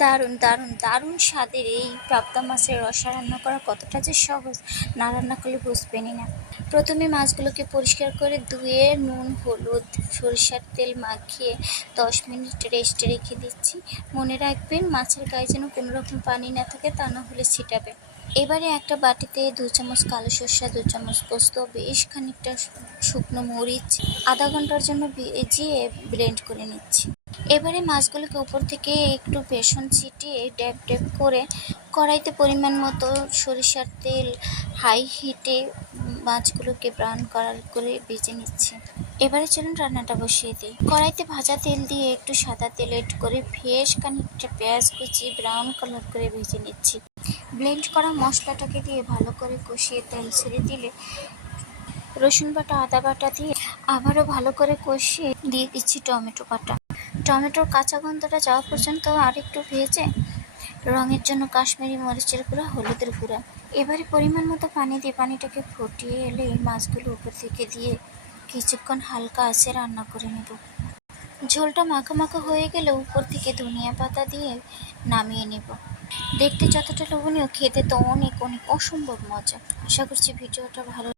দারুণ দারুণ দারুণ স্বাদের এই পাবদা মাছের রসা রান্না করা কতটা যে সহজ, না রান্না করলে বুঝবেনই না। প্রথমে মাছগুলোকে পরিষ্কার করে ধুয়ে নুন হলুদ সরিষার তেল মাখিয়ে 10 মিনিট রেস্টে রেখে দিচ্ছি। মনে রাখবেন মাছের গায়ে যেন কোনো রকম পানি না থাকে, তা না হলে ছিটাবে। এবারে একটা বাটিতে 2 চামচ কালো সর্ষে, 2 চামচ পোস্ত, বেশ খানিকটা শুকনো মরিচ আধা ঘন্টার জন্য ভিজিয়ে ব্লেন্ড করে নিচ্ছি। এবারে মাছগুলোকে উপর থেকে একটু বেসন ছিটিয়ে ড্যাব ড্যাব করে কড়াইতে পরিমাণ মতো সরিষার তেল হাই হিটে মাছগুলোকে ব্রাউন কালার করে ভেজে নিচ্ছি। এবারে চলুন রান্নাটা বসিয়ে দিই। কড়াইতে ভাজা তেল দিয়ে একটু সাদা তেল এড করে বেশ খানিকটা পেঁয়াজ কুচি ব্রাউন কালার করে ভেজে নিচ্ছি। ব্লেন্ড করা মশলাটাকে দিয়ে ভালো করে কষিয়ে তেল ছেড়ে দিলে রসুন বাটা আদা বাটা দিয়ে আবারও ভালো করে কষিয়ে দিয়ে দিচ্ছি টমেটো বাটা। টমেটোর কাঁচা গন্ধটা যাওয়া পর্যন্ত আরেকটু ভেজে রঙের জন্য কাশ্মীরি মরিচের গুঁড়া হলুদের গুঁড়া এবারে পরিমাণ মতো পানি দিয়ে পানিটাকে ফুটিয়ে এলে মাছগুলো উপর থেকে দিয়ে কিছুক্ষণ হালকা আঁচে রান্না করে নেব। ঝোলটা মাখা মাখা হয়ে গেলে উপর থেকে ধনিয়া পাতা দিয়ে নামিয়ে নেব। দেখতে যতটা লোভনীয়, খেতে তো অনেক অনেক অসম্ভব মজা। আশা করছি ভিডিওটা ভালো